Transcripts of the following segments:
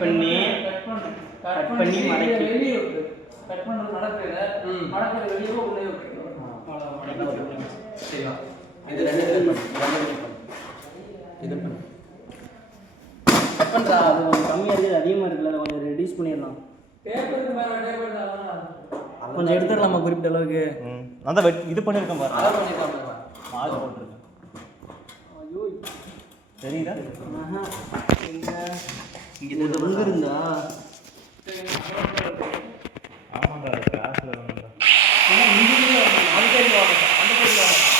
பண்ணி கட் பண்ணி மடக்கி வெளியே விட்டு கட் பண்ணது மடக்கிற வெளியே உள்ளே விட்டு சரியா இது ரெண்டு இது பண்ணு கட் பண்ணுறா அது கொஞ்சம் கம்மியாக இருக்குது அதிகமாக இருக்குல்ல அதை கொஞ்சம் ரெடியூஸ் பண்ணிடலாம் பேப்பருக்கு மேலே டேபிள் கொஞ்சம் எடுத்துடலாமா குறிப்பிட்ட அளவுக்கு நான் தான் இது பண்ணியிருக்கேன் பாரு அதை பண்ணிடலாம் ஆள் போட்டிருக்கேன் ஐயோ தெரியுதா இங்கே எங்கே இருந்தா ஆமாண்டா கிளாஸில் வேணும்டா அந்த சைடு வாங்க அந்த சைடு வாங்க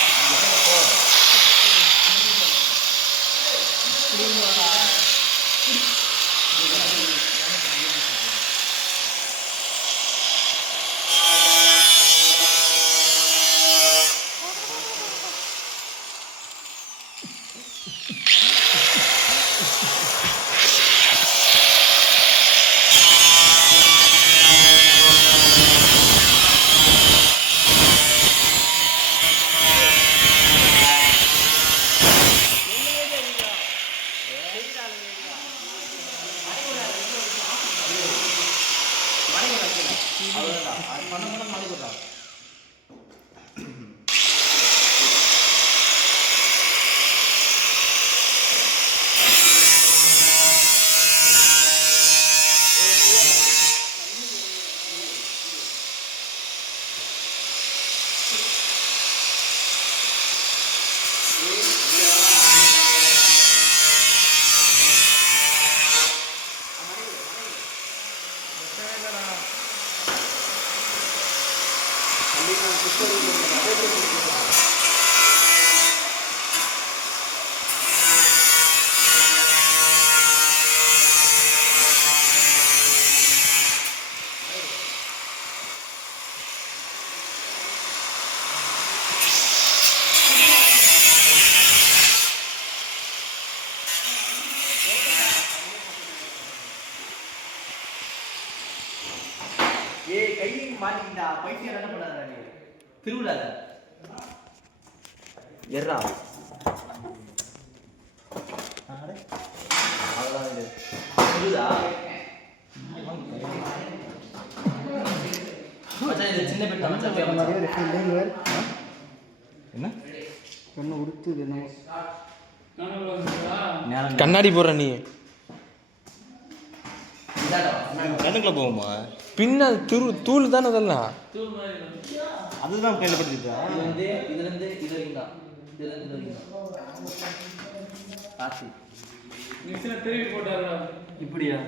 ஏய் கையை மாட்டிக்கிட்டா பைத்தியம் என்ன பண்ணாத நீ திருவிழால எர்ரா அவ்வளோதான் இது புரியுதா மச்சான் இது சின்ன பெட் மச்சான் என்ன கண்ணு உடுத்துது கண்ணாடி போடுற நீ கண்ணுக்குள்ள போகுமா பின்ன தூள் தானே அதெல்லாம் அதுதான் கையில் படுத்துட்டா இதுலேருந்து இது வரைக்கும் தான் இதுலேருந்து இது வரைக்கும் காசு மிஷினை திருப்பி போட்டாரா இப்படியா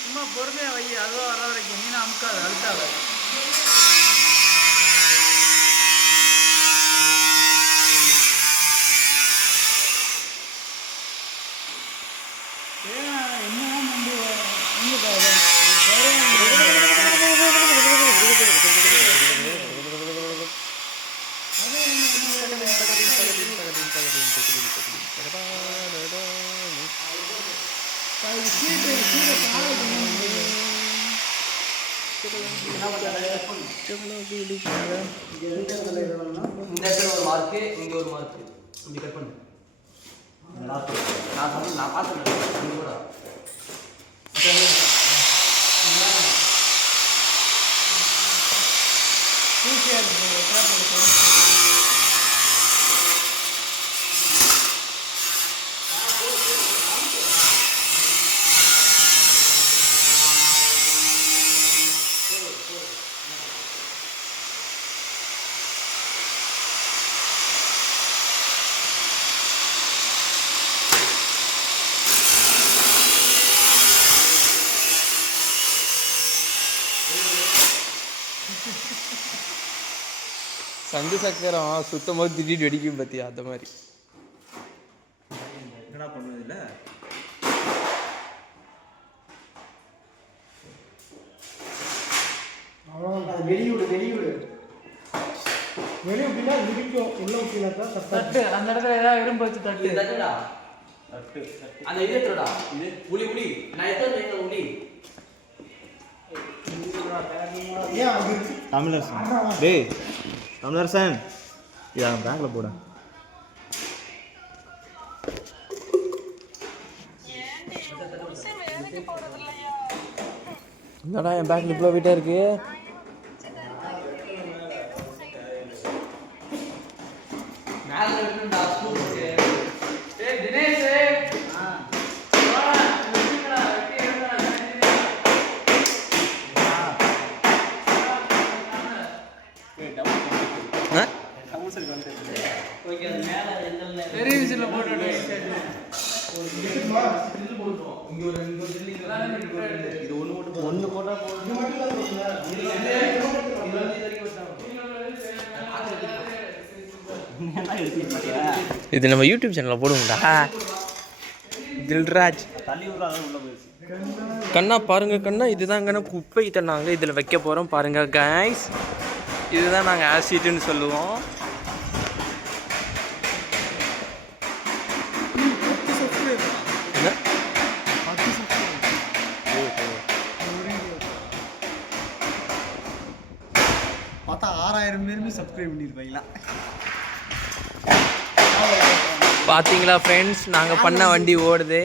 சும்மா பொறுமையாக வை அதுவும் வர வரைக்கும் நீனா அமுக்காது அழுத்தாத இந்த இடத்துல ஒரு மார்க்கு இங்க ஒரு மார்க்கு இப்படி கட் பண்ணு நான் சொன்ன நான் பார்த்துக்கிறேன் கூட சங்கு சக்கரம் சுத்தம் போது திடீர்னு வெடிக்கும் பார்த்தியா அந்த மாதிரி என்னடா பண்ணுவது இல்லை அவ்வளோதான் வெளியூடு வெளியூடு வெளியூடுனா இடிக்கும் உள்ள ஊற்றினாக்கா தட்டு அந்த இடத்துல ஏதாவது இரும்பு வச்சு தட்டு. இது தட்டுடா. அந்த இது எடுத்துடா. இது உளி உளி. நான் எடுத்து உளி. ஏன் அது தமிழரசன் டேய் தமிழரசன் இதை பேங்கில் போட என்னடா என் பேக்கில் இவ்வளோ வீட்டாக இருக்கு. மேல இருக்குடா ஸ்கூல் இருக்கு. ஏய் தினேஷ் வா வெட்டிடா வெட்டிடா. ஓகே அது மேல எந்தல்ல பெரிய விஷயத்துல போட்டு விடு. இங்க ஒரு இது ஒண்ணு போட்டா போதும். இது நம்ம யூடியூப் சேனலில் போடுவோம்டா. தில்ராஜ் தள்ளி விட்றாங்க உள்ள போயிடுச்சு. கண்ணா பாருங்க கண்ணா, இதுதான் கண்ணா குப்பை நாங்கள் இதில் வைக்க போகிறோம் பாருங்க கைஸ். இதுதான் நாங்கள் ஆசிட்னு சொல்லுவோம். என்ன? பார்த்தா 6000 பேருமே சப்ஸ்கிரைப் பண்ணியிருப்பாங்களா? பார்த்தீங்களா ஃப்ரெண்ட்ஸ், நாங்கள் பண்ண வண்டி ஓடுது.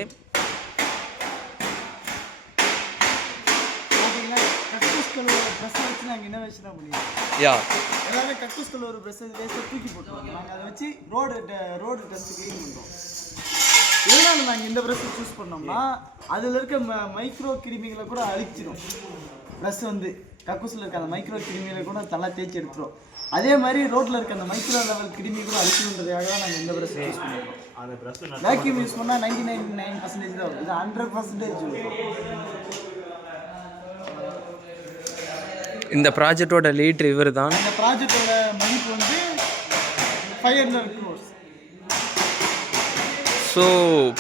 நாங்கள் என்ன வச்சு தான் பண்ணிடுவோம். யா எல்லாமே கக்கூஸ்குள்ள ஒரு ப்ரெஸ் வேஸ்ட்டாக தூக்கி போட்டுருவாங்க. நாங்கள் அதை வச்சு ரோடு டஸ்ட் க்ளீன் பண்ணுறோம். எதனால நாங்கள் இந்த ப்ரெஸ்ஸை சூஸ் பண்ணோம்னா அதில் இருக்க மைக்ரோ கிருமிகளை கூட அழிச்சிடும். ப்ளஸ் வந்து கக்கூஸில் இருக்க அந்த மைக்ரோ கிருமிகளை கூட நல்லா தேய்ச்சி எடுத்துரும். அதே மாதிரி ரோட்டில் இருக்க அந்த மைக்ரோ லெவல் கிருமி கூட அழிக்கணுன்றதுக்காக தான் நாங்கள் இந்த ப்ரெஸ் யூஸ் பண்ணுறோம். அந்த ப்ரெஸ் வேக்யூம் யூஸ் பண்ணால் 99% தான் வரும். இது 100% வரும். இந்த ப்ராஜெக்டோட லீடர் இவர் தான். இந்த ப்ராஜெக்டோட மதிப்பு வந்து 500 crores. ஸோ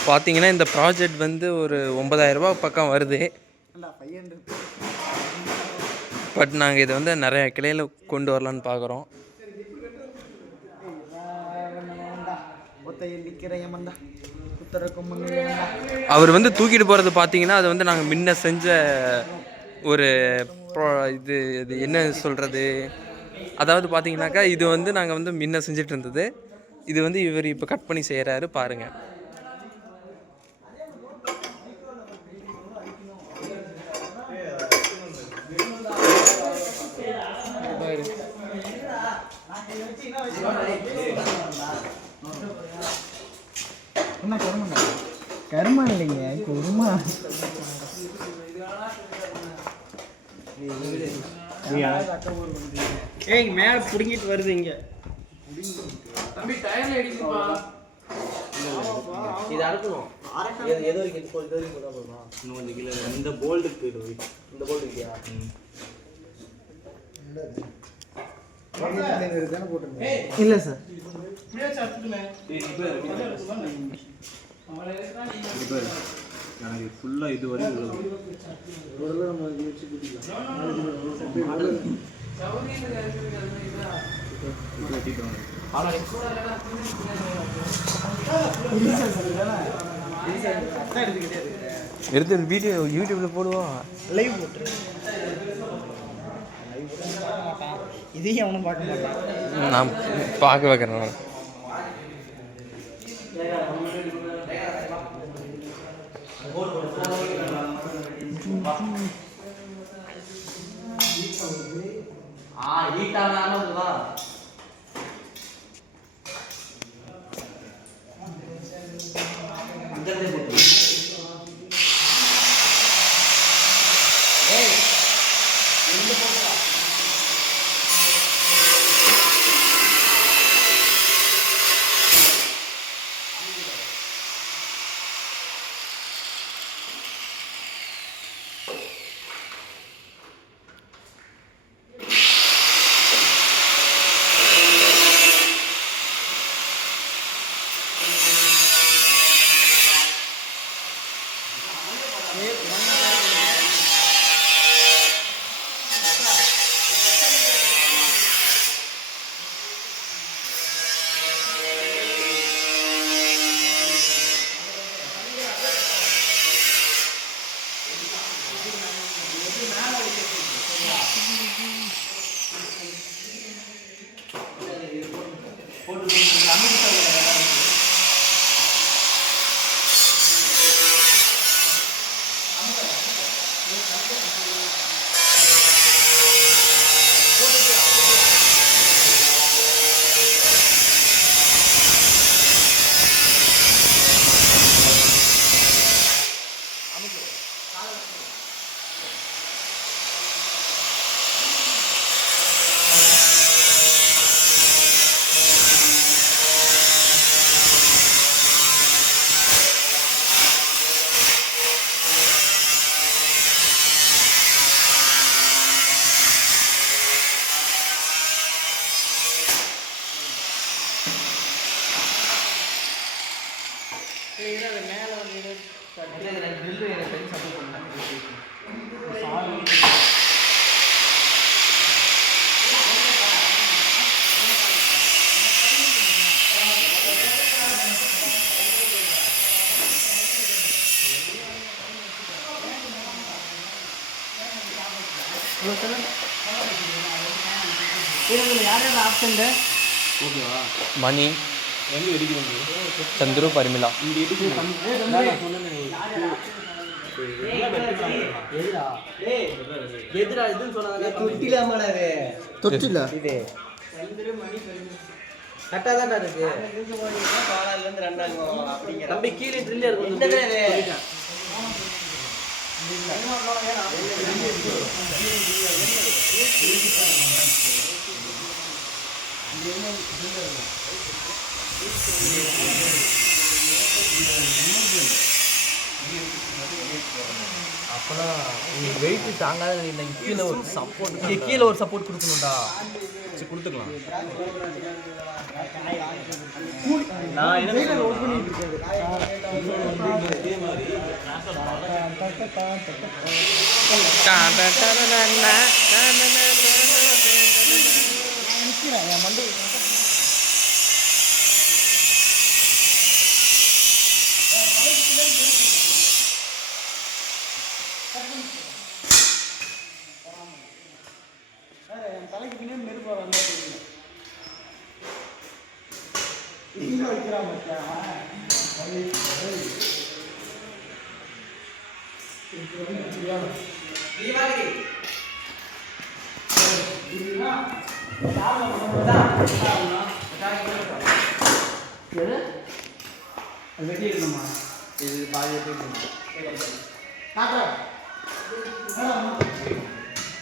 பார்த்தீங்கன்னா இந்த ப்ராஜெக்ட் வந்து ஒரு 9000 ரூபா பக்கம் வருது. இல்லை 500. பட் நாங்கள் இதை வந்து நிறைய கிளையில் கொண்டு வரலான்னு பார்க்குறோம். அவர் வந்து தூக்கிட்டு போகிறது பார்த்தீங்கன்னா அது வந்து நாங்கள் முன்ன செஞ்ச ஒரு இது என்ன சொல்கிறது, அதாவது பார்த்தீங்கன்னாக்கா இது வந்து நாங்கள் வந்து முன்ன செஞ்சுட்டு இருந்தது. இது வந்து இவர் இப்போ கட் பண்ணி செய்கிறாரு பாருங்கள். என்ன கருமண்ணா? கருமா இல்லைங்க, குருமா. ஏய் மேல புடிங்கிட்டு வருது இங்க. தம்பி டயர்ல அடிக்குப்பா. இது அறுக்கணும். ஏதோ இருக்கு இது வரைக்கும் போடா போறோம். இன்னும் கொஞ்சம் கீழே இந்த போல்டுக்கு இந்த போல்ட் இருக்கியா? இல்லை சார். எனக்கு ஃபுல்லாக இது வரைக்கும் எடுத்து வீடியோ யூடியூப்பில் போடுவோம். லைவ் போட்டுரு. இதையும் அவனும் பார்க்க மாட்டான். நான் பார்க்க வைக்கிறேன். ஹீட்டானதுதான் அங்கதே போட்டு. ஏய் எங்க போறா? யார் யார் ஆப்ஷன் ஓகேவா? மணி, எங்கே வெடிக்கிறது? சந்துரு, பரிமிளா. இங்கே இடிச்சு எதுடா இதுன்னு சொன்னாங்க தொட்டிலாமடாவே தொட்டில இது கரெக்டாக தான் இருக்கு பாலாலேருந்து ரெண்டாங்க அப்படிங்கிற தம்பி கீழே ட்ரில் இருக்கும் அப்போலாம் உங்களுக்கு வெயிட் தாங்காத இந்த கீழே ஒரு சப்போர்ட் கீழே ஒரு சப்போர்ட் கொடுக்கணும்டா சரி கொடுத்துக்கலாம். நான் என்ன தலைக்கு பின்னாடி நெருப்பு வந்தா தெரியும் வைக்கிறான் வெட்டி இருக்கணுமா இது பாதி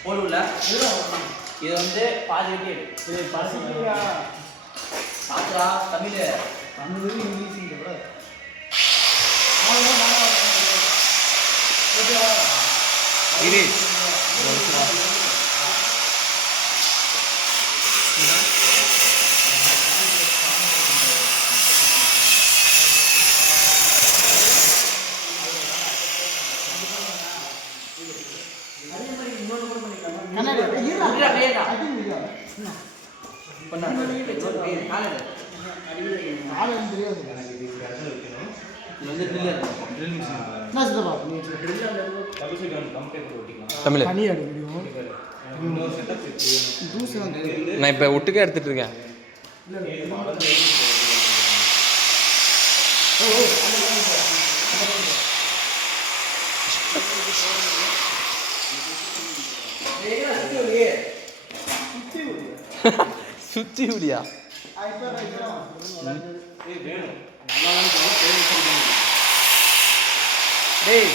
போடுல இது வந்து பாதி வெட்டி இது பசிக்கியா பாத்துடா தமிழ் இங்கிலீஷ் கூட இரு தமிழ் நான் இப்போ ஒட்டுக்கே எடுத்துட்டு இருக்கேன். சுத்தி விடியா டேய்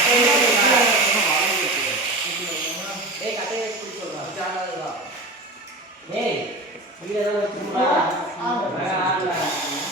Hey,